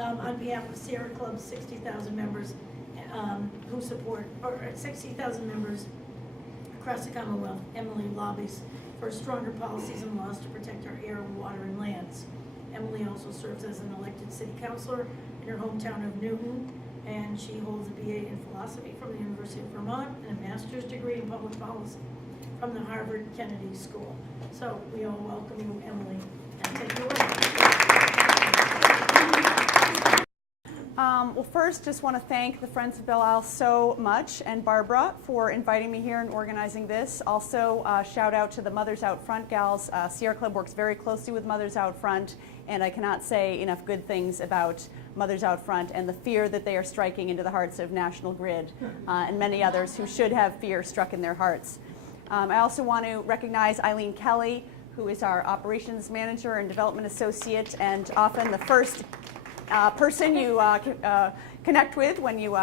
on behalf of Sierra Club's 60,000 members who support, or 60,000 members across the Commonwealth, Emily lobbies for stronger policies and laws to protect our air, water, and lands. Emily also serves as an elected city councilor in her hometown of Newton, and she holds a BA in philosophy from the University of Vermont and a master's degree in public policy from the Harvard Kennedy School. So we all welcome you, Emily, and take you away. Well, first, just want to thank the Friends of Belle so much, and Barbara for inviting me here and organizing this. Also, shout out to the Mothers Out Front gals. Sierra Club works very closely with Mothers Out Front, and I cannot say enough good things about Mothers Out Front and the fear that they are striking into the hearts of National Grid and many others who should have fear struck in their hearts. I also want to recognize Eileen Kelly, who is our operations manager and development associate, and often the first person you connect with when you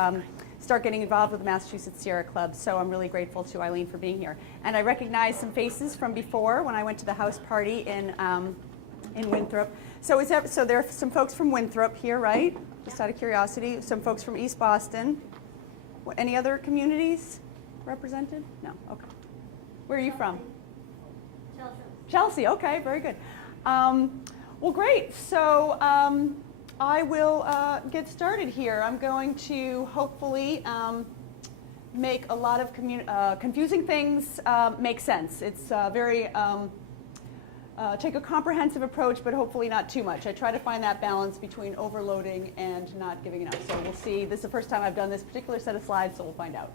start getting involved with the Massachusetts Sierra Club. So I'm really grateful to Eileen for being here. And I recognize some faces from before when I went to the house party in Winthrop. So there are some folks from Winthrop here, right? Just out of curiosity. Some folks from East Boston. Any other communities represented? No, okay. Where are you from? Chelsea. Chelsea, okay, very good. Well, great. So I will get started here. I'm going to hopefully make a lot of confusing things make sense. It's very, take a comprehensive approach, but hopefully not too much. I try to find that balance between overloading and not giving enough. So we'll see. This is the first time I've done this particular set of slides, so we'll find out.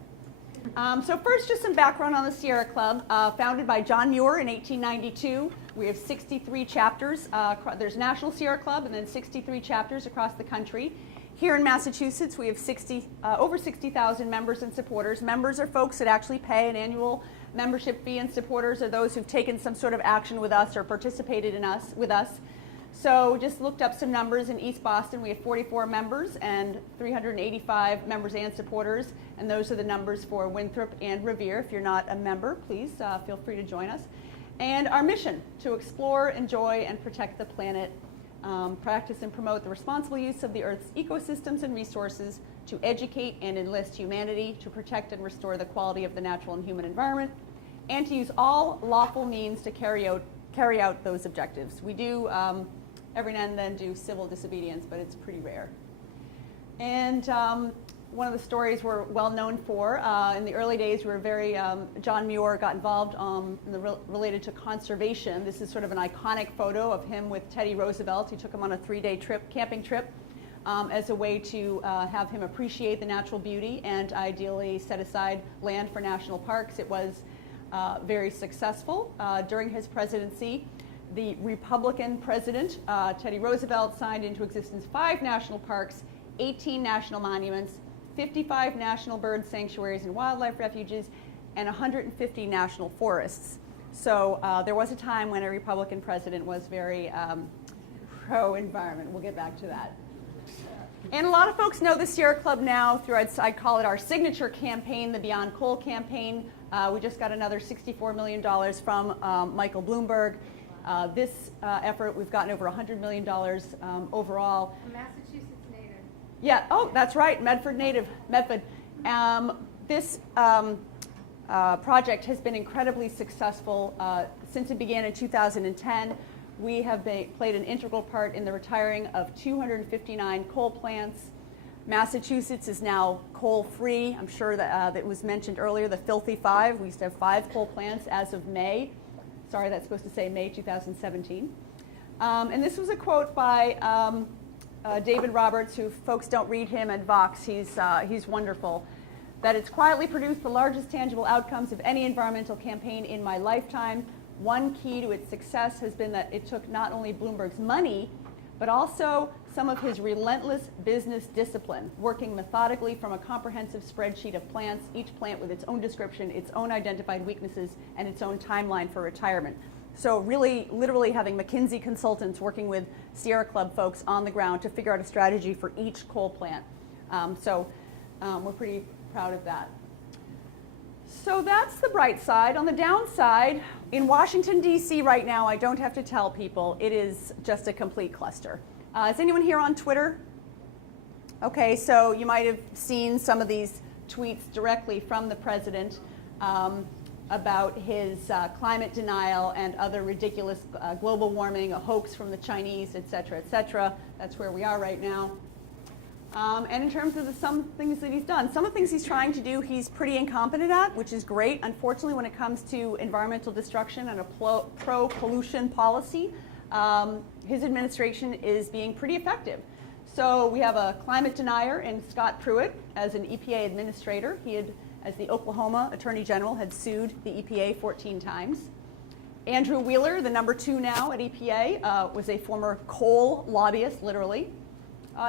So first, just some background on the Sierra Club. Founded by John Muir in 1892. We have 63 chapters. There's National Sierra Club and then 63 chapters across the country. Here in Massachusetts, we have over 60,000 members and supporters. Members are folks that actually pay an annual membership fee, and supporters are those who've taken some sort of action with us or participated with us. So just looked up some numbers. In East Boston, we have 44 members and 385 members and supporters. And those are the numbers for Winthrop and Revere. If you're not a member, please feel free to join us. And our mission, to explore, enjoy, and protect the planet, practice and promote the responsible use of the Earth's ecosystems and resources, to educate and enlist humanity, to protect and restore the quality of the natural and human environment, and to use all lawful means to carry out those objectives. We do every now and then do civil disobedience, but it's pretty rare. And one of the stories we're well known for, in the early days, we were very, John Muir got involved related to conservation. This is sort of an iconic photo of him with Teddy Roosevelt. He took him on a 3-day camping trip as a way to have him appreciate the natural beauty and ideally set aside land for national parks. It was very successful. During his presidency, the Republican president, Teddy Roosevelt, signed into existence 5 national parks, 18 national monuments, 55 national bird sanctuaries and wildlife refuges, and 150 national forests. So there was a time when a Republican president was very pro-environment. We'll get back to that. And a lot of folks know the Sierra Club now through, I'd call it our signature campaign, the Beyond Coal campaign. We just got another $64 million from Michael Bloomberg. This effort, we've gotten over $100 million overall. A Massachusetts native. Yeah, oh, that's right, Medford native, Medford. This project has been incredibly successful since it began in 2010. We have played an integral part in the retiring of 259 coal plants. Massachusetts is now coal-free. I'm sure that it was mentioned earlier, the Filthy Five. We used to have 5 coal plants as of May. Sorry, that's supposed to say May 2017. And this was a quote by David Roberts, who folks don't read him at Vox. He's wonderful. That it's quietly produced the largest tangible outcomes of any environmental campaign in my lifetime. One key to its success has been that it took not only Bloomberg's money, but also some of his relentless business discipline, working methodically from a comprehensive spreadsheet of plants, each plant with its own description, its own identified weaknesses, and its own timeline for retirement. So really, literally having McKinsey consultants working with Sierra Club folks on the ground to figure out a strategy for each coal plant. We're pretty proud of that. So that's the bright side. On the downside, in Washington, D.C. right now, I don't have to tell people, it is just a complete cluster. Is anyone here on Twitter? Okay, so you might have seen some of these tweets directly from the president about his climate denial and other ridiculous global warming, a hoax from the Chinese, et cetera, et cetera. That's where we are right now. And in terms of some things that he's done, some of the things he's trying to do, he's pretty incompetent at, which is great. Unfortunately, when it comes to environmental destruction and a pro-pollution policy, his administration is being pretty effective. So we have a climate denier in Scott Pruitt as an EPA administrator. He had, as the Oklahoma Attorney General, had sued the EPA 14 times. Andrew Wheeler, the number 2 now at EPA, was a former coal lobbyist, literally.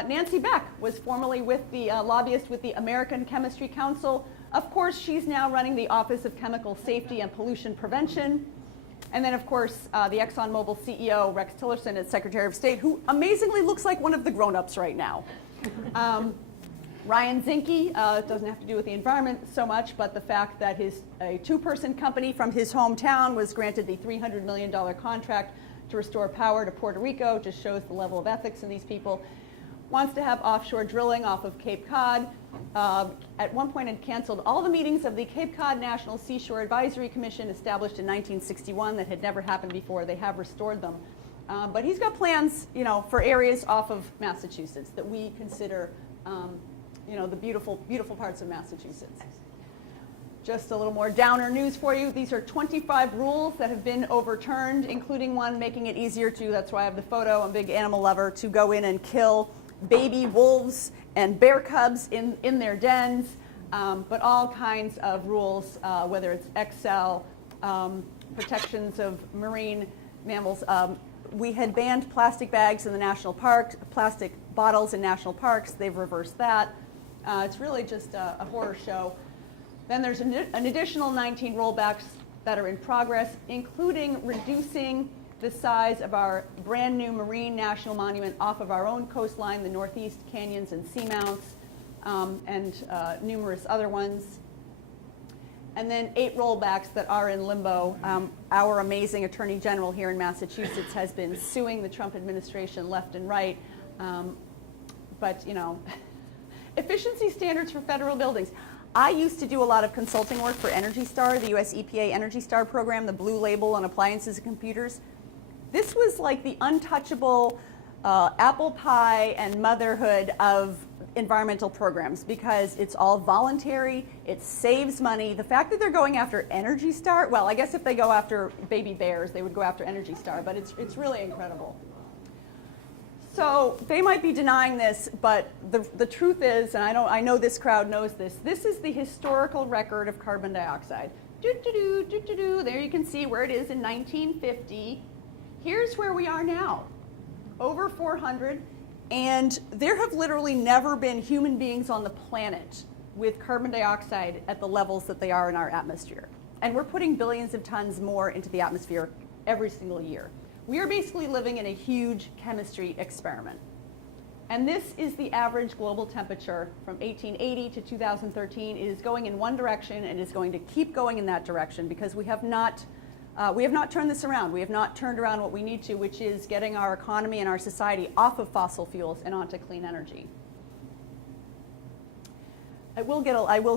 Nancy Beck was formerly with the lobbyist with the American Chemistry Council. Of course, she's now running the Office of Chemical Safety and Pollution Prevention. And then, of course, the ExxonMobil CEO, Rex Tillerson, as Secretary of State, who amazingly looks like one of the grown-ups right now. Ryan Zinke doesn't have to do with the environment so much, but the fact that a 2-person company from his hometown was granted the $300 million contract to restore power to Puerto Rico just shows the level of ethics in these people. Wants to have offshore drilling off of Cape Cod. At one point had canceled all the meetings of the Cape Cod National Seashore Advisory Commission established in 1961 that had never happened before. They have restored them. But he's got plans, for areas off of Massachusetts that we consider, the beautiful, beautiful parts of Massachusetts. Just a little more downer news for you. These are 25 rules that have been overturned, including one making it easier to, that's why I have the photo, I'm a big animal lover, to go in and kill baby wolves and bear cubs in their dens, but all kinds of rules, whether it's Excel, protections of marine mammals. We had banned plastic bags in the national parks, plastic bottles in national parks. They've reversed that. It's really just a horror show. Then there's an additional 19 rollbacks that are in progress, including reducing the size of our brand new marine national monument off of our own coastline, the Northeast Canyons and Seamounts, and numerous other ones. And then 8 rollbacks that are in limbo. Our amazing Attorney General here in Massachusetts has been suing the Trump administration left and right. But, efficiency standards for federal buildings. I used to do a lot of consulting work for Energy Star, the US EPA Energy Star program, the blue label on appliances and computers. This was like the untouchable apple pie and motherhood of environmental programs because it's all voluntary, it saves money. The fact that they're going after Energy Star, well, I guess if they go after baby bears, they would go after Energy Star, but it's really incredible. So they might be denying this, but the truth is, and I know this crowd knows this, this is the historical record of carbon dioxide. There you can see where it is in 1950. Here's where we are now, over 400, and there have literally never been human beings on the planet with carbon dioxide at the levels that they are in our atmosphere. And we're putting billions of tons more into the atmosphere every single year. We are basically living in a huge chemistry experiment. And this is the average global temperature from 1880 to 2013. It is going in one direction and is going to keep going in that direction because we have not turned this around. We have not turned around what we need to, which is getting our economy and our society off of fossil fuels and onto clean energy. I will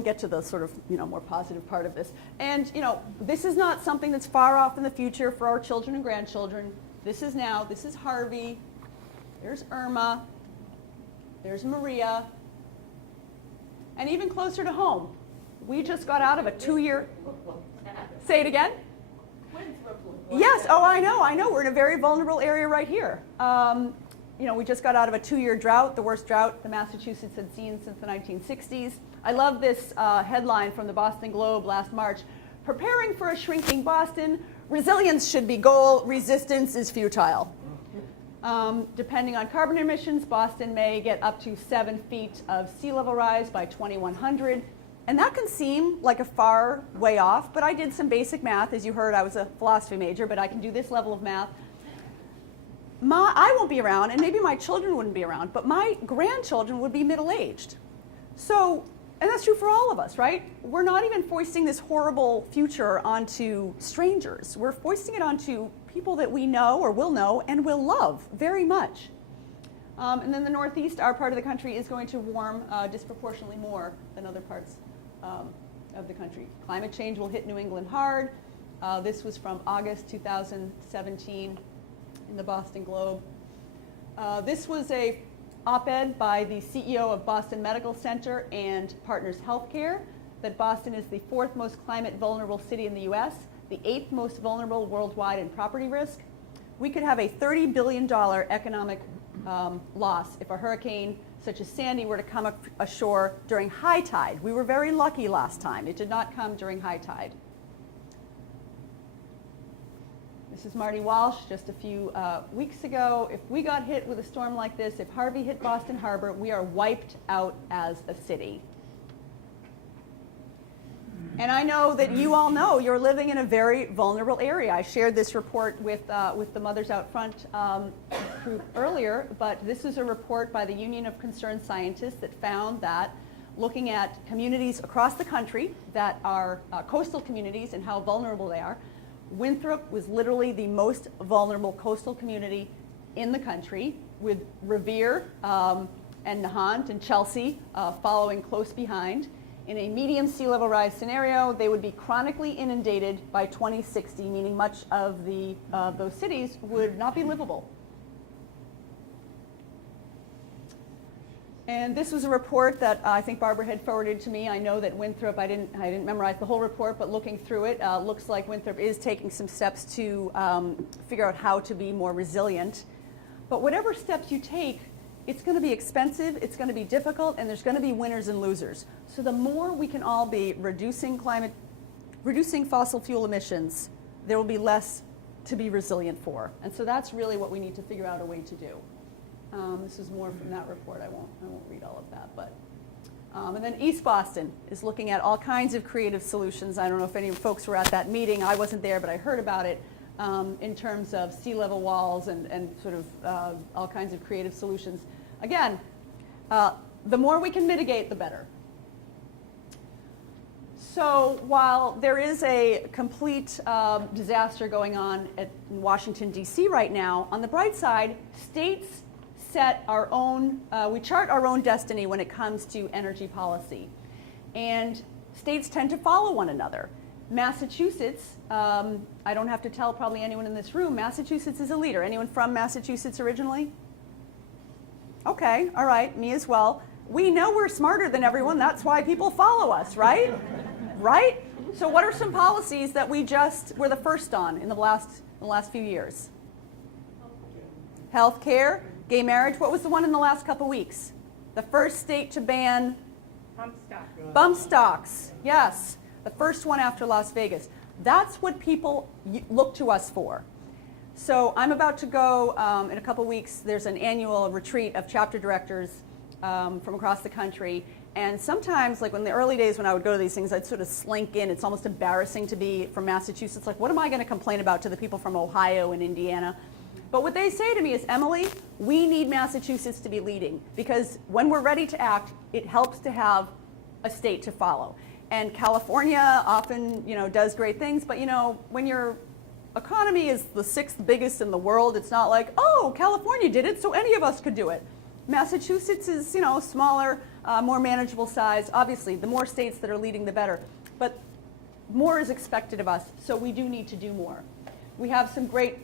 get to the sort of more positive part of this. And this is not something that's far off in the future for our children and grandchildren. This is now. This is Harvey. There's Irma. There's Maria. And even closer to home, we just got out of a 2-year. Say it again. Yes. Oh, I know. We're in a very vulnerable area right here. We just got out of a 2-year drought, the worst drought the Massachusetts had seen since the 1960s. I love this headline from the Boston Globe last March. Preparing for a shrinking Boston, resilience should be goal, resistance is futile. Depending on carbon emissions, Boston may get up to 7 feet of sea level rise by 2100. And that can seem like a far way off, but I did some basic math. As you heard, I was a philosophy major, but I can do this level of math. I won't be around, and maybe my children wouldn't be around, but my grandchildren would be middle-aged. So, and that's true for all of us, right? We're not even foisting this horrible future onto strangers. We're foisting it onto people that we know or will know and will love very much. And then the Northeast, our part of the country, is going to warm disproportionately more than other parts of the country. Climate change will hit New England hard. This was from August 2017 in the Boston Globe. This was a op-ed by the CEO of Boston Medical Center and Partners Healthcare, that Boston is the 4th most climate vulnerable city in the US, the 8th most vulnerable worldwide in property risk. We could have a $30 billion economic loss if a hurricane such as Sandy were to come ashore during high tide. We were very lucky last time. It did not come during high tide. This is Marty Walsh just a few weeks ago. If we got hit with a storm like this, if Harvey hit Boston Harbor, we are wiped out as a city. And I know that you all know you're living in a very vulnerable area. I shared this report with the Mothers Out Front group earlier, but this is a report by the Union of Concerned Scientists that found that looking at communities across the country that are coastal communities and how vulnerable they are, Winthrop was literally the most vulnerable coastal community in the country, with Revere and Nahant and Chelsea following close behind. In a medium sea level rise scenario, they would be chronically inundated by 2060, meaning much of those cities would not be livable. And this was a report that I think Barbara had forwarded to me. I know that Winthrop, I didn't memorize the whole report, but looking through it, looks like Winthrop is taking some steps to figure out how to be more resilient. But whatever steps you take, it's going to be expensive, it's going to be difficult, and there's going to be winners and losers. So the more we can all be reducing fossil fuel emissions, there will be less to be resilient for. And so that's really what we need to figure out a way to do. This is more from that report. I won't read all of that, but and then East Boston is looking at all kinds of creative solutions. I don't know if any folks were at that meeting. I wasn't there, but I heard about it in terms of sea level walls and sort of all kinds of creative solutions. Again, the more we can mitigate, the better. So while there is a complete disaster going on in Washington, D.C. right now, on the bright side, states set our own, we chart our own destiny when it comes to energy policy. And states tend to follow one another. Massachusetts, I don't have to tell probably anyone in this room, Massachusetts is a leader. Anyone from Massachusetts originally? Okay, all right, me as well. We know we're smarter than everyone. That's why people follow us, right? Right? So what are some policies that we just were the first on in the last few years? Healthcare, gay marriage. What was the one in the last couple weeks? The first state to ban bump stocks. Yes, the first one after Las Vegas. That's what people look to us for. So I'm about to go in a couple weeks. There's an annual retreat of chapter directors from across the country. And sometimes, like in the early days when I would go to these things, I'd sort of slink in. It's almost embarrassing to be from Massachusetts. Like, what am I going to complain about to the people from Ohio and Indiana? But what they say to me is, Emily, we need Massachusetts to be leading, because when we're ready to act, it helps to have a state to follow. And California often, does great things, but when your economy is the 6th biggest in the world, it's not like, oh, California did it, so any of us could do it. Massachusetts is, smaller, more manageable size. Obviously, the more states that are leading, the better. But more is expected of us, so we do need to do more. We have some great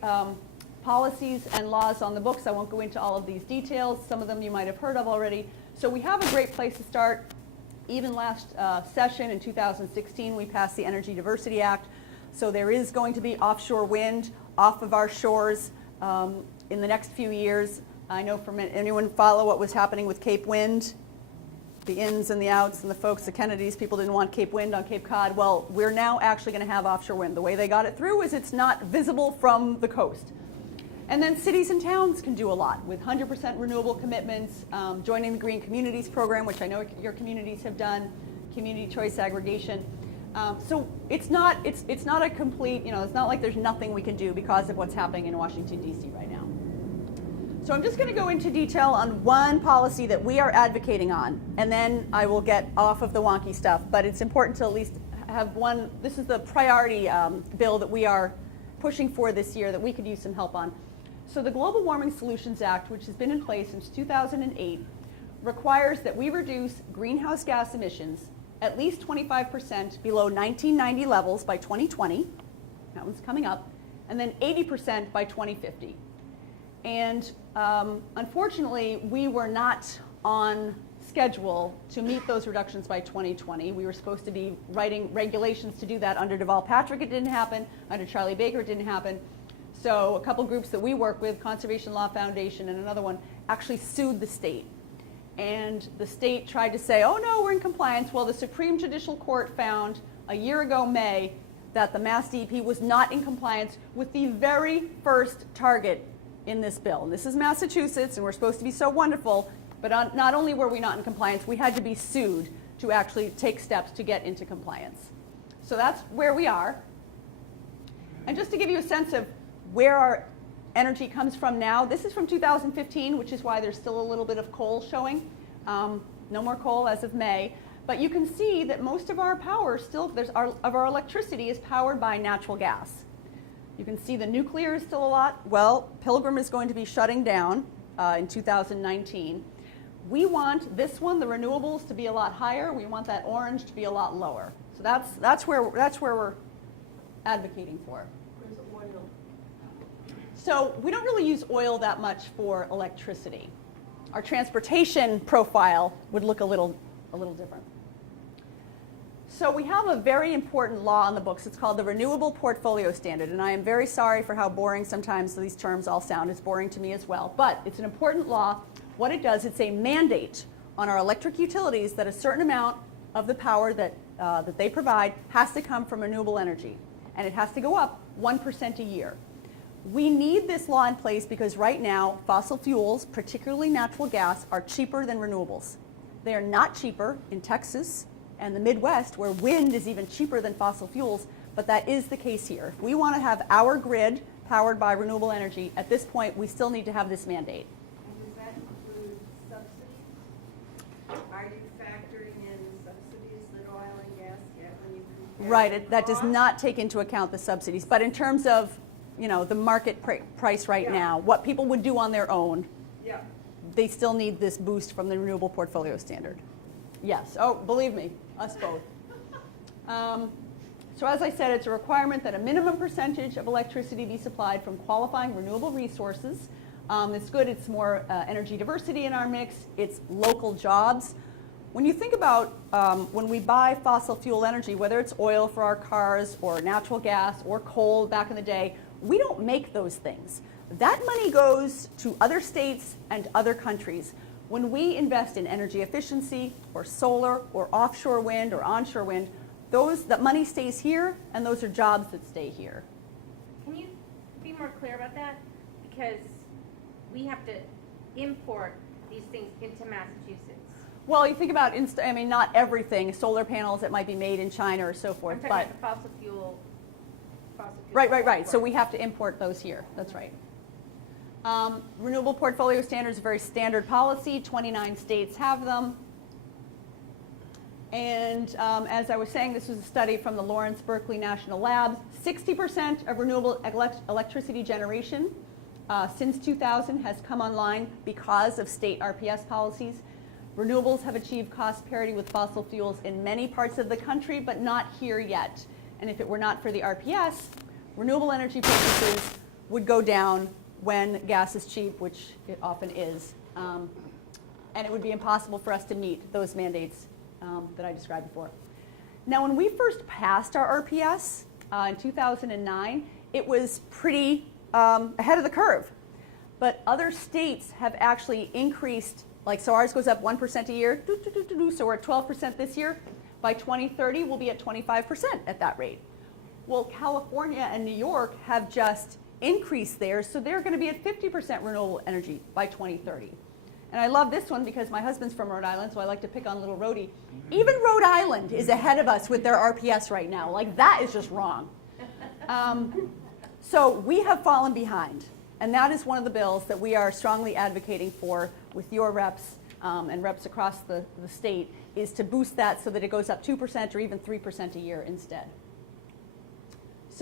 policies and laws on the books. I won't go into all of these details. Some of them you might have heard of already. So we have a great place to start. Even last session in 2016, we passed the Energy Diversity Act. So there is going to be offshore wind off of our shores in the next few years. I know from anyone follow what was happening with Cape Wind, the ins and the outs and the folks, the Kennedys, people didn't want Cape Wind on Cape Cod. Well, we're now actually going to have offshore wind. The way they got it through is it's not visible from the coast. And then cities and towns can do a lot with 100% renewable commitments, joining the Green Communities program, which I know your communities have done, community choice aggregation. So it's not a complete, it's not like there's nothing we can do because of what's happening in Washington, D.C. right now. So I'm just going to go into detail on one policy that we are advocating on, and then I will get off of the wonky stuff. But it's important to at least have one. This is the priority bill that we are pushing for this year that we could use some help on. So the Global Warming Solutions Act, which has been in place since 2008, requires that we reduce greenhouse gas emissions at least 25% below 1990 levels by 2020. That one's coming up. And then 80% by 2050. And unfortunately, we were not on schedule to meet those reductions by 2020. We were supposed to be writing regulations to do that under Deval Patrick. It didn't happen. Under Charlie Baker, it didn't happen. So a couple groups that we work with, Conservation Law Foundation and another one, actually sued the state. And the state tried to say, oh no, we're in compliance. Well, the Supreme Judicial Court found a year ago, May, that the Mass DEP was not in compliance with the very first target in this bill. And this is Massachusetts, and we're supposed to be so wonderful, but not only were we not in compliance, we had to be sued to actually take steps to get into compliance. So that's where we are. And just to give you a sense of where our energy comes from now, this is from 2015, which is why there's still a little bit of coal showing. No more coal as of May. But you can see that most of our power still, of our electricity is powered by natural gas. You can see the nuclear is still a lot. Well, Pilgrim is going to be shutting down in 2019. We want this one, the renewables, to be a lot higher. We want that orange to be a lot lower. So that's where we're advocating for. Where's the oil? So we don't really use oil that much for electricity. Our transportation profile would look a little different. So we have a very important law on the books. It's called the Renewable Portfolio Standard. And I am very sorry for how boring sometimes these terms all sound. It's boring to me as well. But it's an important law. What it does, it's a mandate on our electric utilities that a certain amount of the power that they provide has to come from renewable energy. And it has to go up 1% a year. We need this law in place because right now, fossil fuels, particularly natural gas, are cheaper than renewables. They are not cheaper in Texas and the Midwest, where wind is even cheaper than fossil fuels, but that is the case here. If we want to have our grid powered by renewable energy, at this point, we still need to have this mandate. And does that include subsidies? Are you factoring in subsidies that oil and gas get when you compare? Right, that does cost? not take into account the subsidies, but in terms of, the market price right now, what people would do on their own, Yeah. they still need this boost from the Renewable Portfolio Standard. Yes, oh, believe me, us both. So as I said, it's a requirement that a minimum percentage of electricity be supplied from qualifying renewable resources. It's good, it's more energy diversity in our mix, it's local jobs. When you think about when we buy fossil fuel energy, whether it's oil for our cars or natural gas or coal back in the day, we don't make those things. That money goes to other states and other countries. When we invest in energy efficiency or solar or offshore wind or onshore wind, that money stays here and those are jobs that stay here. Can you be more clear about that? Because we have to import these things into Massachusetts. Well, you think about, not everything, solar panels that might be made in China or so forth, I'm but. talking about the fossil fuel. Right. So we have to import those here. That's right. Renewable Portfolio Standards is a very standard policy. 29 states have them. And as I was saying, this was a study from the Lawrence Berkeley National Labs. 60% of renewable electricity generation since 2000 has come online because of state RPS policies. Renewables have achieved cost parity with fossil fuels in many parts of the country, but not here yet. And if it were not for the RPS, renewable energy purchases would go down when gas is cheap, which it often is. And it would be impossible for us to meet those mandates that I described before. Now, when we first passed our RPS in 2009, it was pretty ahead of the curve. But other states have actually increased, so ours goes up 1% a year, so we're at 12% this year. By 2030, we'll be at 25% at that rate. Well, California and New York have just increased theirs, so they're going to be at 50% renewable energy by 2030. And I love this one because my husband's from Rhode Island, so I like to pick on little Rhodey. Even Rhode Island is ahead of us with their RPS right now. That is just wrong. So we have fallen behind, and that is one of the bills that we are strongly advocating for with your reps and reps across the state, is to boost that so that it goes up 2% or even 3% a year instead.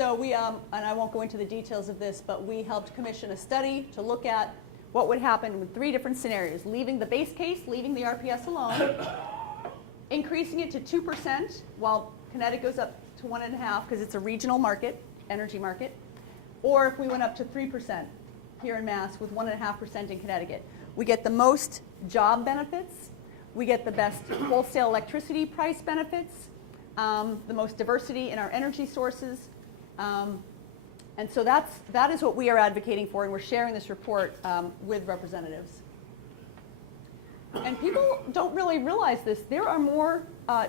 So we, and I won't go into the details of this, but we helped commission a study to look at what would happen with 3 different scenarios: leaving the base case, leaving the RPS alone, increasing it to 2%, while Connecticut goes up to 1.5% because it's a regional market, energy market, or if we went up to 3% here in Mass with 1.5% in Connecticut. We get the most job benefits, we get the best wholesale electricity price benefits, the most diversity in our energy sources, and so that is what we are advocating for, and we're sharing this report with representatives. And people don't really realize this. There are more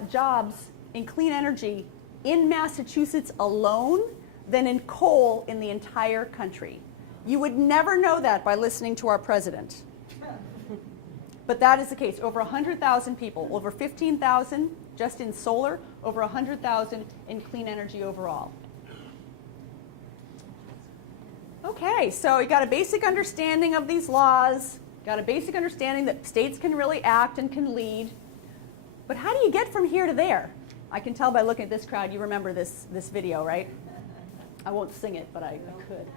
jobs in clean energy in Massachusetts alone than in coal in the entire country. You would never know that by listening to our president. But that is the case. Over 100,000 people, over 15,000 just in solar, over 100,000 in clean energy overall. Okay, so you got a basic understanding of these laws, got a basic understanding that states can really act and can lead. But how do you get from here to there? I can tell by looking at this crowd, you remember this video, right? I won't sing it, but I could.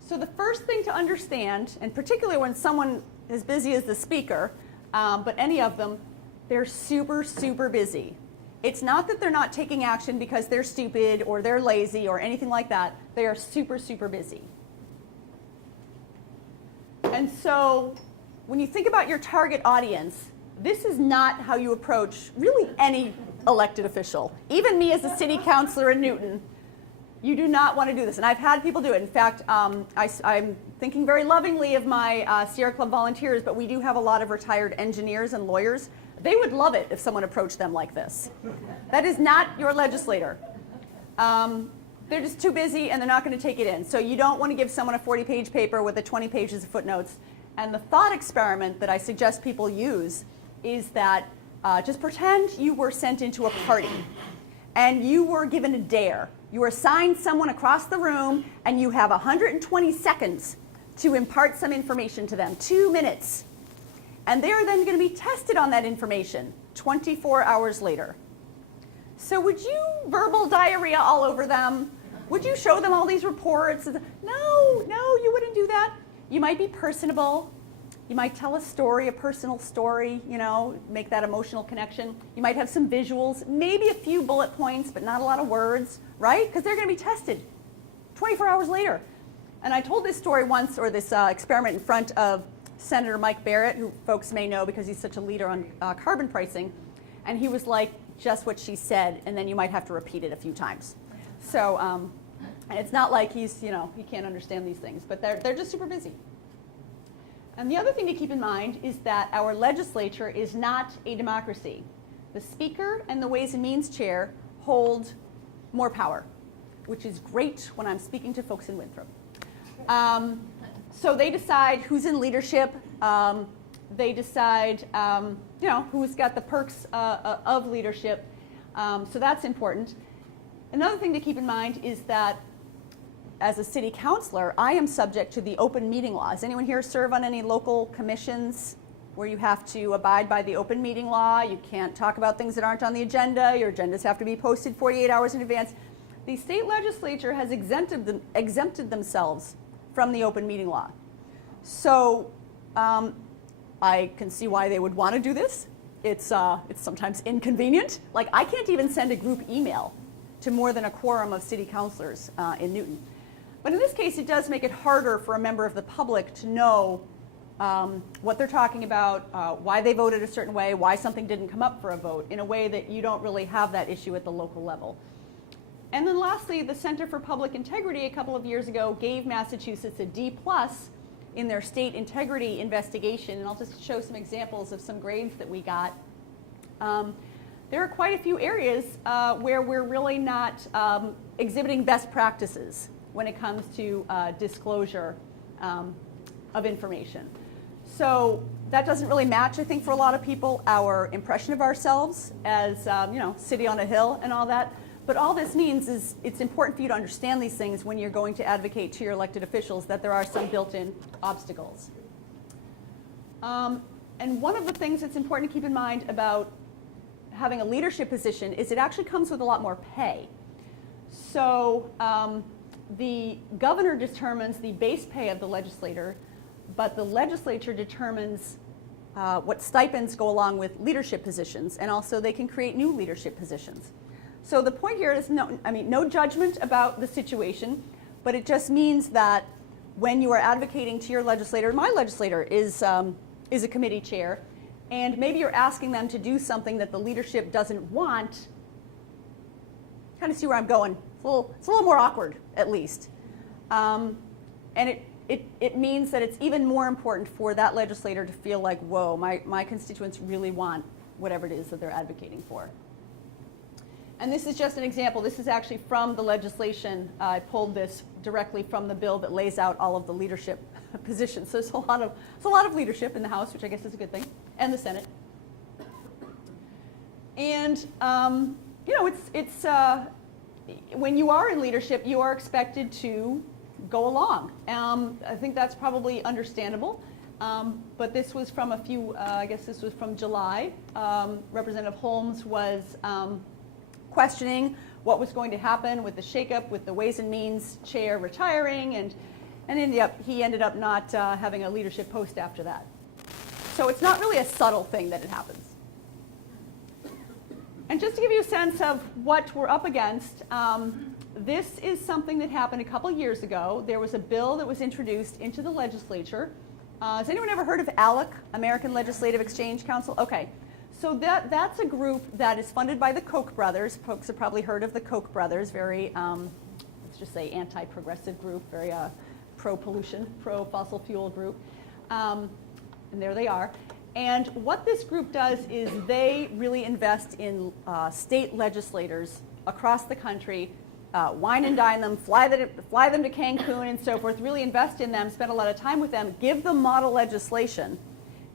So the first thing to understand, and particularly when someone as busy as the speaker, but any of them, they're super, super busy. It's not that they're not taking action because they're stupid or they're lazy or anything like that. They are super, super busy. And so when you think about your target audience, this is not how you approach really any elected official. Even me as a city councilor in Newton, you do not want to do this. And I've had people do it. In fact, I'm thinking very lovingly of my Sierra Club volunteers, but we do have a lot of retired engineers and lawyers. They would love it if someone approached them like this. That is not your legislator. They're just too busy and they're not going to take it in. So you don't want to give someone a 40-page paper with 20 pages of footnotes. And the thought experiment that I suggest people use is that just pretend you were sent into a party and you were given a dare. You were assigned someone across the room and you have 120 seconds to impart some information to them, 2 minutes. And they're then going to be tested on that information 24 hours later. So would you verbal diarrhea all over them? Would you show them all these reports? No, you wouldn't do that. You might be personable. You might tell a story, a personal story, make that emotional connection. You might have some visuals, maybe a few bullet points, but not a lot of words, right? Because they're going to be tested 24 hours later. And I told this story once, or this experiment in front of Senator Mike Barrett, who folks may know because he's such a leader on carbon pricing. And he was like, just what she said, and then you might have to repeat it a few times. So and it's not like he can't understand these things, but they're just super busy. And the other thing to keep in mind is that our legislature is not a democracy. The Speaker and the Ways and Means Chair hold more power, which is great when I'm speaking to folks in Winthrop. So they decide who's in leadership. They decide, who's got the perks of leadership. So that's important. Another thing to keep in mind is that as a city councilor, I am subject to the open meeting law. Does anyone here serve on any local commissions where you have to abide by the open meeting law? You can't talk about things that aren't on the agenda. Your agendas have to be posted 48 hours in advance. The state legislature has exempted themselves from the open meeting law. So I can see why they would want to do this. It's sometimes inconvenient. Like, I can't even send a group email to more than a quorum of city councilors in Newton. But in this case, it does make it harder for a member of the public to know what they're talking about, why they voted a certain way, why something didn't come up for a vote, in a way that you don't really have that issue at the local level. And then lastly, the Center for Public Integrity a couple of years ago gave Massachusetts a D+ in their state integrity investigation. And I'll just show some examples of some grades that we got. There are quite a few areas where we're really not exhibiting best practices when it comes to disclosure of information. So that doesn't really match, I think, for a lot of people, our impression of ourselves as, city on a hill and all that. But all this means is it's important for you to understand these things when you're going to advocate to your elected officials that there are some built-in obstacles. And one of the things that's important to keep in mind about having a leadership position is it actually comes with a lot more pay. So the governor determines the base pay of the legislator, but the legislature determines what stipends go along with leadership positions, and also they can create new leadership positions. So the point here is no judgment about the situation, but it just means that when you are advocating to your legislator, my legislator is a committee chair, and maybe you're asking them to do something that the leadership doesn't want. Kind of see where I'm going. It's a little more awkward, at least. And it means that it's even more important for that legislator to feel like, whoa, my constituents really want whatever it is that they're advocating for. And this is just an example. This is actually from the legislation. I pulled this directly from the bill that lays out all of the leadership positions. So there's a lot of leadership in the House, which I guess is a good thing, and the Senate. And it's when you are in leadership, you are expected to go along. I think that's probably understandable. But this was from I guess this was from July. Representative Holmes was questioning what was going to happen with the shakeup with the Ways and Means chair retiring, and he ended up not having a leadership post after that. So it's not really a subtle thing that it happens. And just to give you a sense of what we're up against, this is something that happened a couple years ago. There was a bill that was introduced into the legislature. Has anyone ever heard of ALEC, American Legislative Exchange Council? Okay. So that's a group that is funded by the Koch brothers. Folks have probably heard of the Koch brothers, very, let's just say anti-progressive group, very pro-pollution, pro-fossil fuel group. And there they are. And what this group does is they really invest in state legislators across the country, wine and dine them, fly them to Cancun and so forth, really invest in them, spend a lot of time with them, give them model legislation.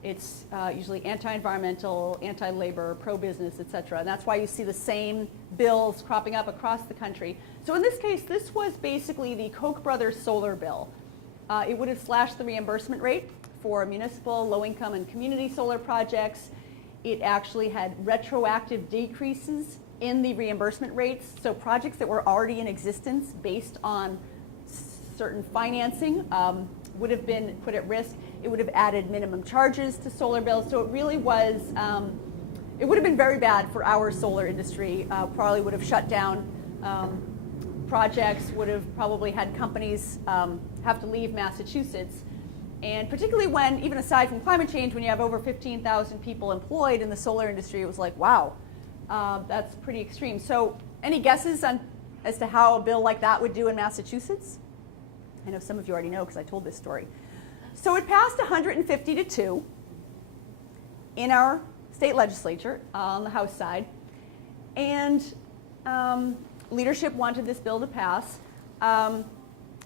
It's usually anti-environmental, anti-labor, pro-business, et cetera. And that's why you see the same bills cropping up across the country. So in this case, this was basically the Koch brothers solar bill. It would have slashed the reimbursement rate for municipal, low-income, and community solar projects. It actually had retroactive decreases in the reimbursement rates. So projects that were already in existence based on certain financing would have been put at risk. It would have added minimum charges to solar bills. So it really was, it would have been very bad for our solar industry. Probably would have shut down projects, would have probably had companies have to leave Massachusetts. And particularly when, even aside from climate change, when you have over 15,000 people employed in the solar industry, it was like, wow, that's pretty extreme. So any guesses as to how a bill like that would do in Massachusetts? I know some of you already know because I told this story. So it passed 150 to 2 in our state legislature on the House side. And leadership wanted this bill to pass.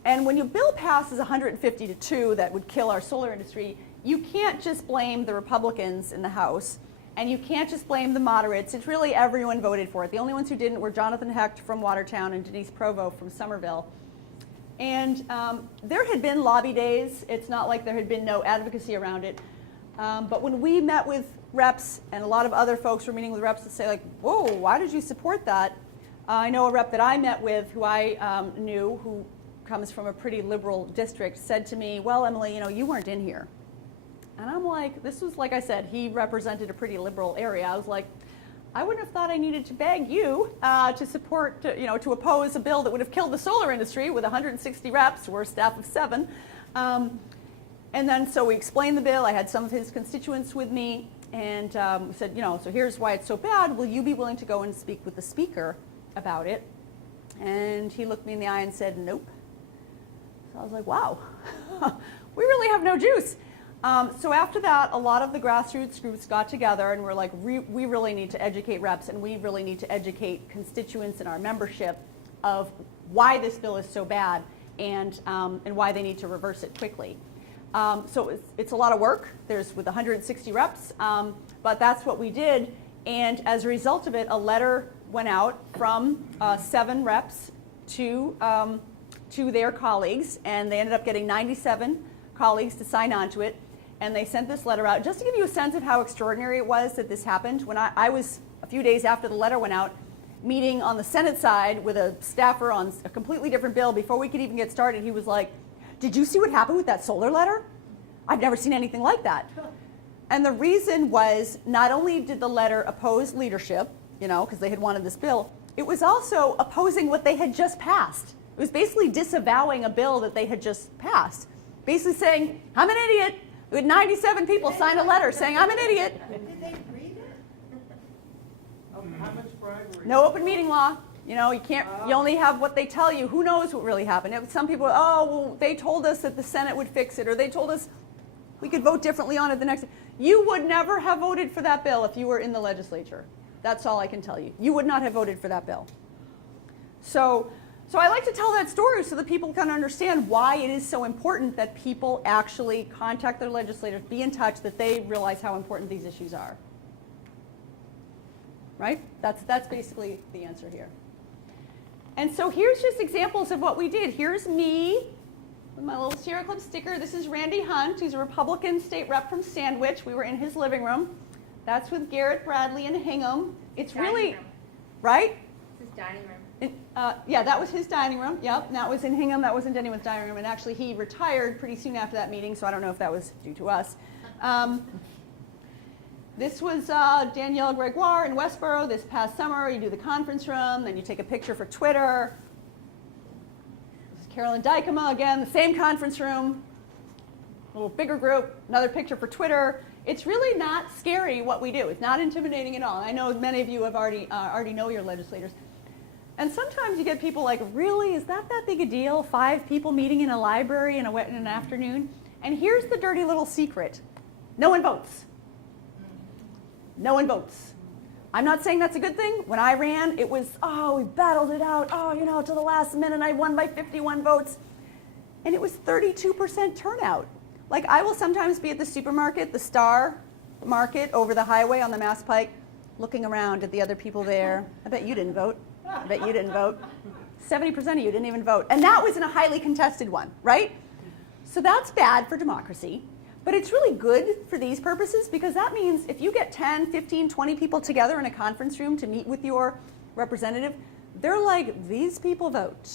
And when your bill passes 150 to 2 that would kill our solar industry, you can't just blame the Republicans in the House, and you can't just blame the moderates. It's really everyone voted for it. The only ones who didn't were Jonathan Hecht from Watertown and Denise Provo from Somerville. And there had been lobby days. It's not like there had been no advocacy around it. But when we met with reps, and a lot of other folks were meeting with reps to say, like, whoa, why did you support that? I know a rep that I met with who I knew, who comes from a pretty liberal district, said to me, well, Emily, you weren't in here. And I'm like, this was, like I said, he represented a pretty liberal area. I was like, I wouldn't have thought I needed to beg you to support, to oppose a bill that would have killed the solar industry with 160 reps. We're a staff of 7. And then so we explained the bill. I had some of his constituents with me, and we said, so here's why it's so bad. Will you be willing to go and speak with the speaker about it? And he looked me in the eye and said, nope. So I was like, wow, we really have no juice. So after that, a lot of the grassroots groups got together and were like, we really need to educate reps, and we really need to educate constituents in our membership of why this bill is so bad and why they need to reverse it quickly. So it's a lot of work. There's with 160 reps, but that's what we did. And as a result of it, a letter went out from 7 reps to their colleagues, and they ended up getting 97 colleagues to sign on to it. And they sent this letter out just to give you a sense of how extraordinary it was that this happened. When I was a few days after the letter went out meeting on the Senate side with a staffer on a completely different bill. Before we could even get started, he was like, "Did you see what happened with that solar letter? I've never seen anything like that." And the reason was, not only did the letter oppose leadership, because they had wanted this bill, it was also opposing what they had just passed. It was basically disavowing a bill that they had just passed. Basically saying, I'm an idiot. We had 97 people sign a letter saying, I'm an idiot. Did they read it? How much bribery? No open meeting law. You can't, you only have what they tell you. Who knows what really happened? Some people, well, they told us that the Senate would fix it, or they told us we could vote differently on it the next day. You would never have voted for that bill if you were in the legislature. That's all I can tell you. You would not have voted for that bill. So I like to tell that story so that people can understand why it is so important that people actually contact their legislators, be in touch, that they realize how important these issues are. Right? That's basically the answer here. And so here's just examples of what we did. Here's me with my little Sierra Club sticker. This is Randy Hunt, who's a Republican state rep from Sandwich. We were in his living room. That's with Garrett Bradley and Hingham. It's Dining really, room. right? This is dining room. Yeah, that was his dining room. Yep, and that was in Hingham. That wasn't anyone's dining room. And actually, he retired pretty soon after that meeting, so I don't know if that was due to us. This was Danielle Gregoire in Westboro this past summer. You do the conference room, then you take a picture for Twitter. This is Carolyn Dykema again, the same conference room, a little bigger group, another picture for Twitter. It's really not scary what we do. It's not intimidating at all. And I know many of you have already know your legislators. And sometimes you get people like, really, is that big a deal? 5 people meeting in a library in an afternoon? And here's the dirty little secret. No one votes. No one votes. I'm not saying that's a good thing. When I ran, it was, we battled it out. To the last minute, I won by 51 votes. And it was 32% turnout. Like, I will sometimes be at the supermarket, the Star Market over the highway on the Mass Pike, looking around at the other people there. I bet you didn't vote. I bet you didn't vote. 70% of you didn't even vote. And that was in a highly contested one, right? So that's bad for democracy. But it's really good for these purposes, because that means if you get 10, 15, 20 people together in a conference room to meet with your representative, they're like, these people vote.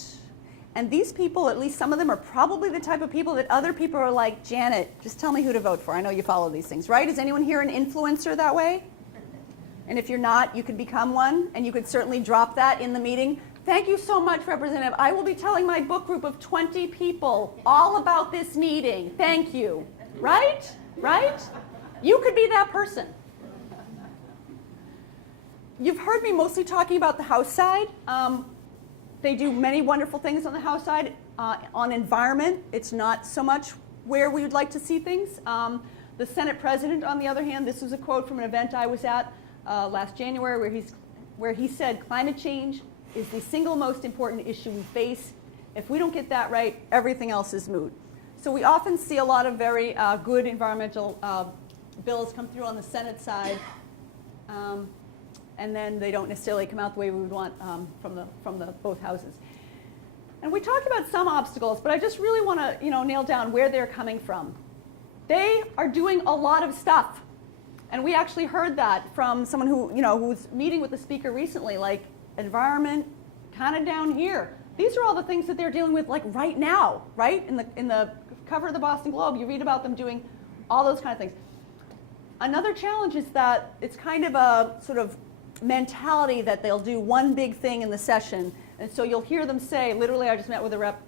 And these people, at least some of them, are probably the type of people that other people are like, Janet, just tell me who to vote for. I know you follow these things, right? Is anyone here an influencer that way? And if you're not, you could become one, and you could certainly drop that in the meeting. Thank you so much, Representative. I will be telling my book group of 20 people all about this meeting. Thank you. Right? Right? You could be that person. You've heard me mostly talking about the House side. They do many wonderful things on the House side. On environment, it's not so much where we would like to see things. The Senate President, on the other hand, this was a quote from an event I was at last January where he said, climate change is the single most important issue we face. If we don't get that right, everything else is moot. So we often see a lot of very good environmental bills come through on the Senate side, and then they don't necessarily come out the way we would want from the both houses. And we talked about some obstacles, but I just really want to nail down where they're coming from. They are doing a lot of stuff, and we actually heard that from someone who was meeting with the speaker recently, like environment, kind of down here. These are all the things that they're dealing with, like right now, right? In the cover of the Boston Globe, you read about them doing all those kind of things. Another challenge is that it's kind of a sort of mentality that they'll do one big thing in the session, and so you'll hear them say, literally, I just met with a rep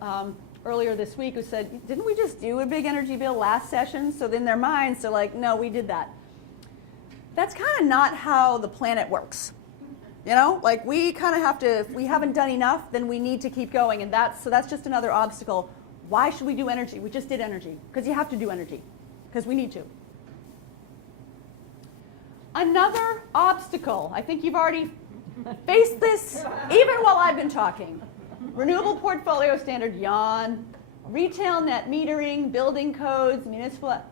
earlier this week who said, didn't we just do a big energy bill last session? So in their minds, they're like, no, we did that. That's kind of not how the planet works. Like we kind of have to, if we haven't done enough, then we need to keep going, and that's just another obstacle. Why should we do energy? We just did energy, because you have to do energy, because we need to. Another obstacle, I think you've already faced this even while I've been talking. Renewable portfolio standard, yawn. Retail net metering, building codes, municipal,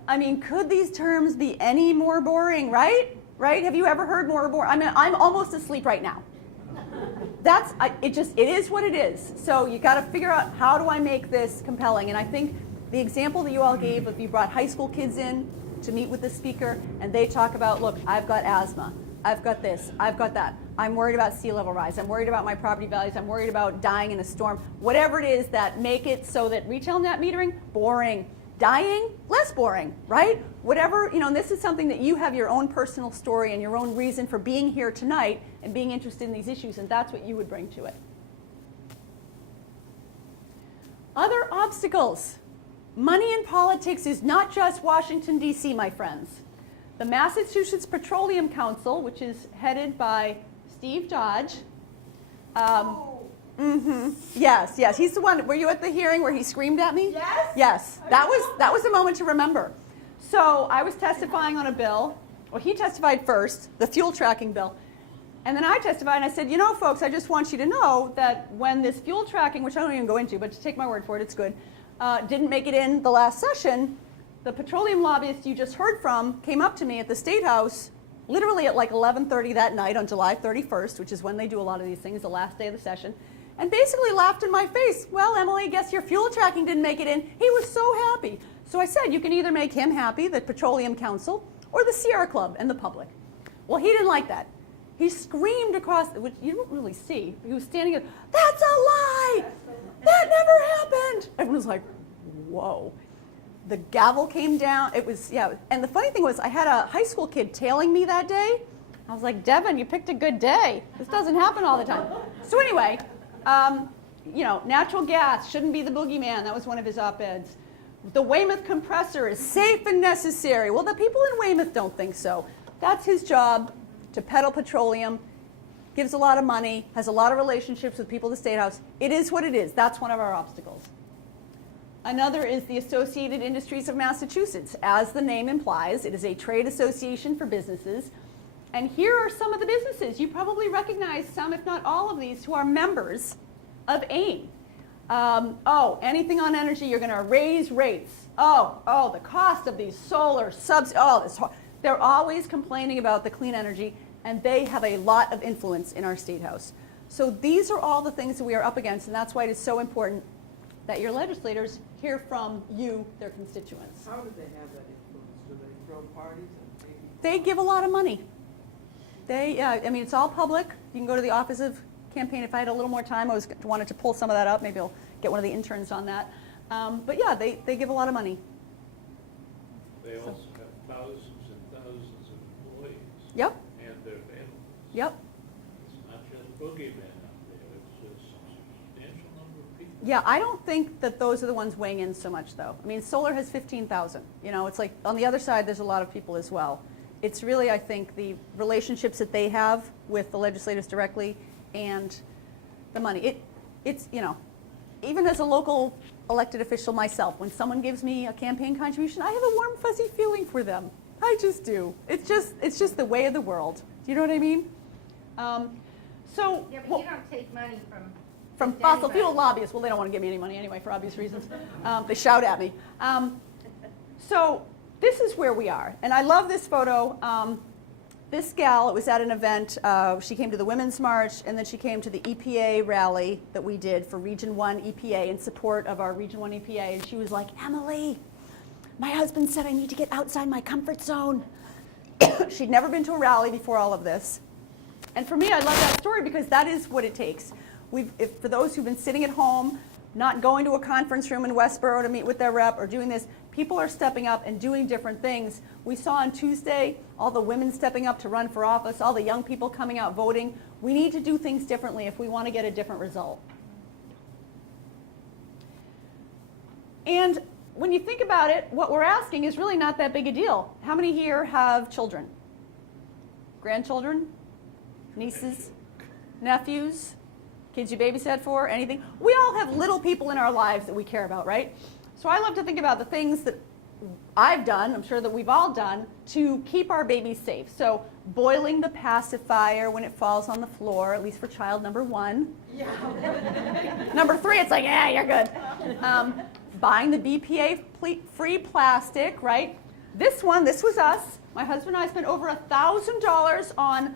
could these terms be any more boring, right? Right? Have you ever heard more boring? I'm almost asleep right now. It is what it is. So you got to figure out, how do I make this compelling? And I think the example that you all gave, if you brought high school kids in to meet with the speaker and they talk about, look, I've got asthma, I've got this, I've got that. I'm worried about sea level rise. I'm worried about my property values. I'm worried about dying in a storm. Whatever it is that make it so that retail net metering, boring. Dying, less boring, right? Whatever, and this is something that you have your own personal story and your own reason for being here tonight and being interested in these issues, and that's what you would bring to it. Other obstacles. Money in politics is not just Washington, D.C., my friends. The Massachusetts Petroleum Council, which is headed by Steve Dodge. Yes. He's the one. Were you at the hearing where he screamed at me? Yes. Yes. That was a moment to remember. So I was testifying on a bill. Well, he testified first, the fuel tracking bill. And then I testified and I said, folks, I just want you to know that when this fuel tracking, which I don't even go into, but to take my word for it, it's good, didn't make it in the last session, the petroleum lobbyist you just heard from came up to me at the State House literally at like 11:30 that night on July 31st, which is when they do a lot of these things, the last day of the session, and basically laughed in my face. Well, Emily, guess your fuel tracking didn't make it in. He was so happy. So I said, you can either make him happy, the Petroleum Council, or the Sierra Club and the public. Well, he didn't like that. He screamed across, which you don't really see. He was standing there, that's a lie! That never happened! Everyone was like, whoa. The gavel came down. It was, and the funny thing was, I had a high school kid tailing me that day. I was like, Devin, you picked a good day. This doesn't happen all the time. So anyway, natural gas shouldn't be the boogeyman. That was one of his op-eds. The Weymouth compressor is safe and necessary. Well, the people in Weymouth don't think so. That's his job, to peddle petroleum, gives a lot of money, has a lot of relationships with people at the State House. It is what it is. That's one of our obstacles. Another is the Associated Industries of Massachusetts. As the name implies, it is a trade association for businesses. And here are some of the businesses. You probably recognize some, if not all of these, who are members of AIM. Anything on energy, you're going to raise rates. The cost of these solar subsidies. They're always complaining about the clean energy, and they have a lot of influence in our State House. So these are all the things that we are up against, and that's why it is so important that your legislators hear from you, their constituents. How do they have that influence? Do they throw parties and They give a lot of money. It's all public. You can go to the Office of Campaign. If I had a little more time, I wanted to pull some of that up. Maybe I'll get one of the interns on that. They give a lot of money. They also have thousands and thousands of employees. Yep. And their families. Yep. It's not just boogeyman out there, it's a substantial number of people. Yeah, I don't think that those are the ones weighing in so much, though. I mean, solar has 15,000. It's like on the other side, there's a lot of people as well. It's really, I think, the relationships that they have with the legislators directly and the money. It's even as a local elected official myself, when someone gives me a campaign contribution, I have a warm, fuzzy feeling for them. I just do. It's just the way of the world. Do you know what I mean? Yeah, but you don't take money from fossil fuel lobbyists. Well, they don't want to give me any money anyway, for obvious reasons. They shout at me. So this is where we are. And I love this photo. This gal, it was at an event. She came to the Women's March, and then she came to the EPA rally that we did for Region 1 EPA in support of our Region 1 EPA. And she was like, Emily, my husband said I need to get outside my comfort zone. She'd never been to a rally before all of this. And for me, I love that story because that is what it takes. For those who've been sitting at home, not going to a conference room in Westboro to meet with their rep or doing this, people are stepping up and doing different things. We saw on Tuesday all the women stepping up to run for office, all the young people coming out voting. We need to do things differently if we want to get a different result. And when you think about it, what we're asking is really not that big a deal. How many here have children? Grandchildren? Nieces? Nephews? Kids you babysat for? Anything? We all have little people in our lives that we care about, right? So I love to think about the things that I've done, I'm sure that we've all done, to keep our babies safe. So boiling the pacifier when it falls on the floor, at least for child number 1. Yeah. Number 3, it's like, yeah, you're good. Buying the BPA-free plastic, right? This was us. My husband and I spent over $1,000 on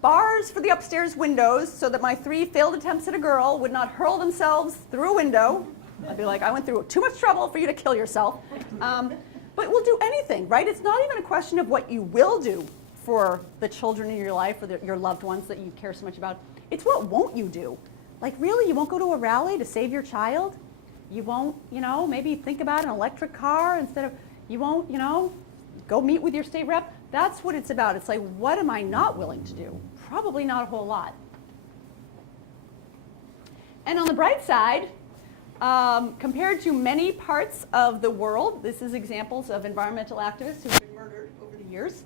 bars for the upstairs windows so that my 3 failed attempts at a girl would not hurl themselves through a window. I'd be like, I went through too much trouble for you to kill yourself. But we'll do anything, right? It's not even a question of what you will do for the children in your life or your loved ones that you care so much about. It's what won't you do? Like, really, you won't go to a rally to save your child? You won't, maybe think about an electric car instead of, you won't, go meet with your state rep? That's what it's about. It's like, what am I not willing to do? Probably not a whole lot. And on the bright side, compared to many parts of the world, this is examples of environmental activists who've been murdered over the years,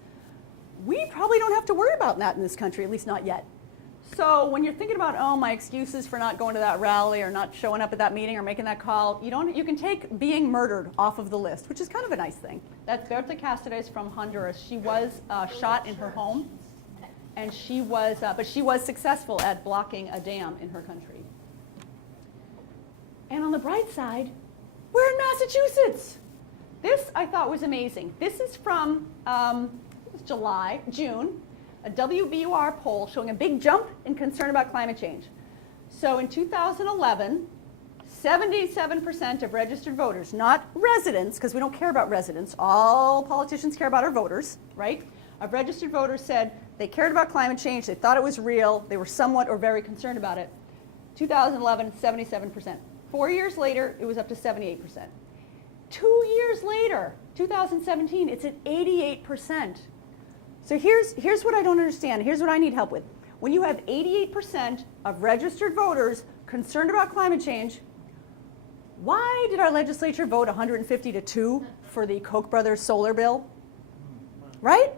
we probably don't have to worry about that in this country, at least not yet. So when you're thinking about, oh, my excuses for not going to that rally or not showing up at that meeting or making that call, you can take being murdered off of the list, which is kind of a nice thing. That's Berta Cáceres from Honduras. She was shot in her home, and but she was successful at blocking a dam in her country. And on the bright side, we're in Massachusetts. This I thought was amazing. This is from June, a WBUR poll showing a big jump in concern about climate change. So in 2011, 77% of registered voters, not residents, because we don't care about residents, all politicians care about our voters, right? Of registered voters said they cared about climate change, they thought it was real, they were somewhat or very concerned about it. 2011, 77%. 4 years later, it was up to 78%. 2 years later, 2017, it's at 88%. So here's what I don't understand. Here's what I need help with. When you have 88% of registered voters concerned about climate change, why did our legislature vote 150 to 2 for the Koch brothers solar bill? Right?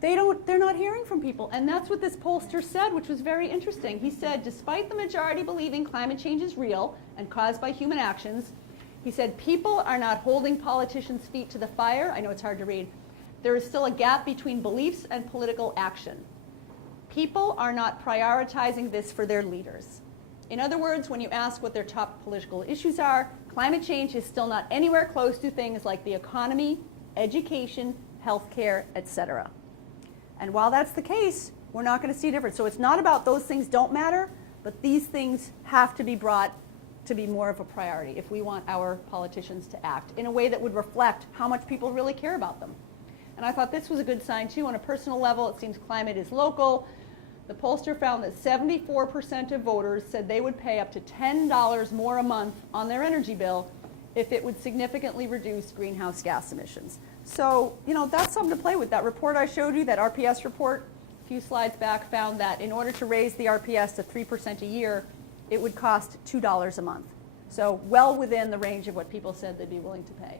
They're not hearing from people. And that's what this pollster said, which was very interesting. He said, despite the majority believing climate change is real and caused by human actions, he said, people are not holding politicians' feet to the fire. I know it's hard to read. There is still a gap between beliefs and political action. People are not prioritizing this for their leaders. In other words, when you ask what their top political issues are, climate change is still not anywhere close to things like the economy, education, healthcare, etc. And while that's the case, we're not going to see a difference. So it's not about those things don't matter, but these things have to be brought to be more of a priority if we want our politicians to act in a way that would reflect how much people really care about them. And I thought this was a good sign, too. On a personal level, it seems climate is local. The pollster found that 74% of voters said they would pay up to $10 more a month on their energy bill if it would significantly reduce greenhouse gas emissions. So, that's something to play with. That report I showed you, that RPS report a few slides back, found that in order to raise the RPS to 3% a year, it would cost $2 a month. So well within the range of what people said they'd be willing to pay.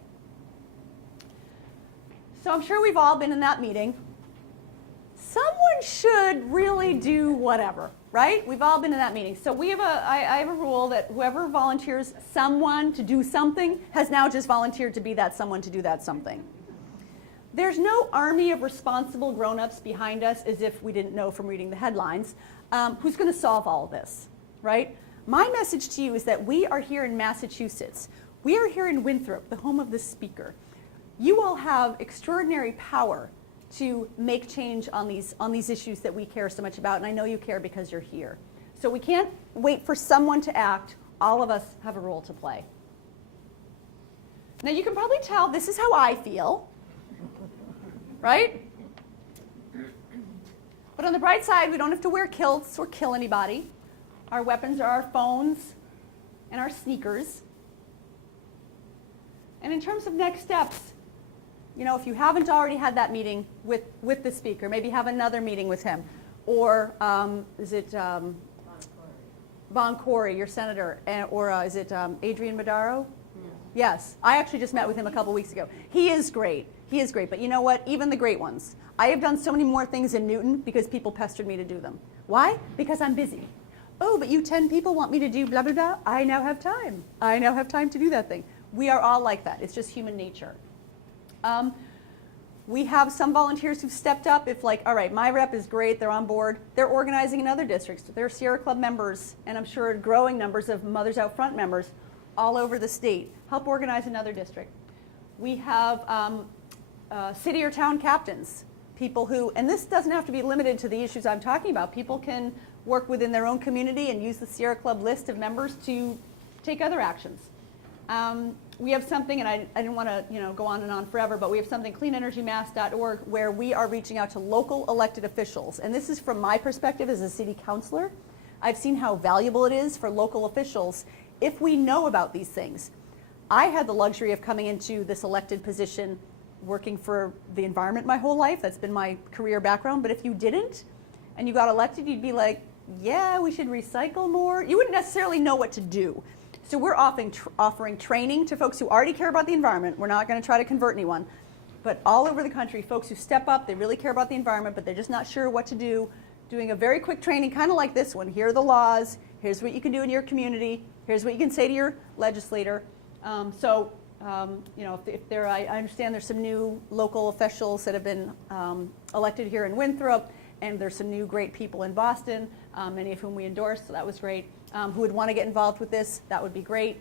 So I'm sure we've all been in that meeting. Someone should really do whatever, right? We've all been in that meeting. So I have a rule that whoever volunteers someone to do something has now just volunteered to be that someone to do that something. There's no army of responsible grown-ups behind us, as if we didn't know from reading the headlines, who's going to solve all of this, right? My message to you is that we are here in Massachusetts. We are here in Winthrop, the home of the speaker. You all have extraordinary power to make change on these issues that we care so much about, and I know you care because you're here. So we can't wait for someone to act. All of us have a role to play. Now you can probably tell this is how I feel, right? But on the bright side, we don't have to wear kilts or kill anybody. Our weapons are our phones and our sneakers. And in terms of next steps, if you haven't already had that meeting with the speaker, maybe have another meeting with him. Or is it Bon Corey, your senator, or is it Adrian Madaro? Yes, I actually just met with him a couple weeks ago. He is great. He is great. But you know what? Even the great ones. I have done so many more things in Newton because people pestered me to do them. Why? Because I'm busy. Oh, but you 10 people want me to do blah, blah, blah. I now have time. I now have time to do that thing. We are all like that. It's just human nature. We have some volunteers who've stepped up. If all right, my rep is great, they're on board. They're organizing in other districts. They're Sierra Club members, and I'm sure growing numbers of Mothers Out Front members all over the state. Help organize another district. We have city or town captains, people who, and this doesn't have to be limited to the issues I'm talking about. People can work within their own community and use the Sierra Club list of members to take other actions. We have something, and I didn't want to go on and on forever, but we have something, cleanenergymass.org, where we are reaching out to local elected officials. And this is from my perspective as a city councilor. I've seen how valuable it is for local officials if we know about these things. I had the luxury of coming into this elected position working for the environment my whole life. That's been my career background. But if you didn't and you got elected, you'd be like, yeah, we should recycle more. You wouldn't necessarily know what to do. So we're offering training to folks who already care about the environment. We're not going to try to convert anyone. But all over the country, folks who step up, they really care about the environment, but they're just not sure what to do, doing a very quick training, kind of like this one. Here are the laws. Here's what you can do in your community. Here's what you can say to your legislator. If there, I understand there's some new local officials that have been elected here in Winthrop, and there's some new great people in Boston, many of whom we endorsed, so that was great. Who would want to get involved with this, that would be great.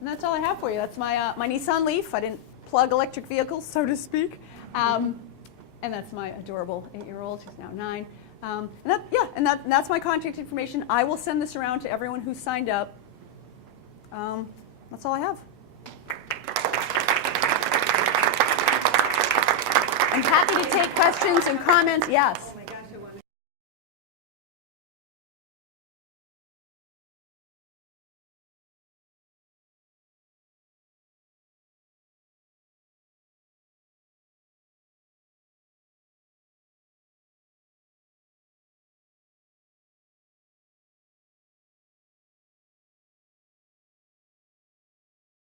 And that's all I have for you. That's my Nissan Leaf. I didn't plug electric vehicles, so to speak. And that's my adorable 8-year-old, who's now 9. That's my contact information. I will send this around to everyone who's signed up. That's all I have. I'm happy to take questions and comments. Yes. Oh my